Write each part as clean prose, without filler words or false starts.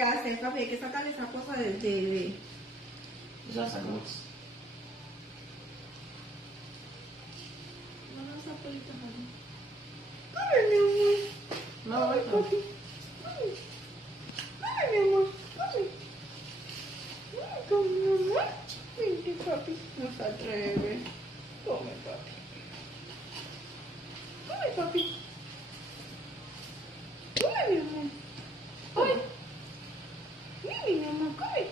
¿qué haces, papi? Hay que sacarle esa cosa Ya sacamos. No, esa polita, papi. Come, mi amor. No, Come, esto. papi. Come. Come, mi amor. Come. Come, mi amor. Vente, papi. No se atreve. Come, papi. Come, papi. Come, mi amor. Come. Mimi, mi amor, come.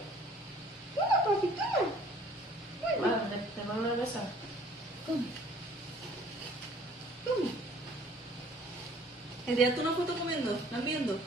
Toma, papi, toma. Bueno, Bueno, te van a besar. come. Toma. ¿Enviaste una foto comiendo? ¿Están viendo?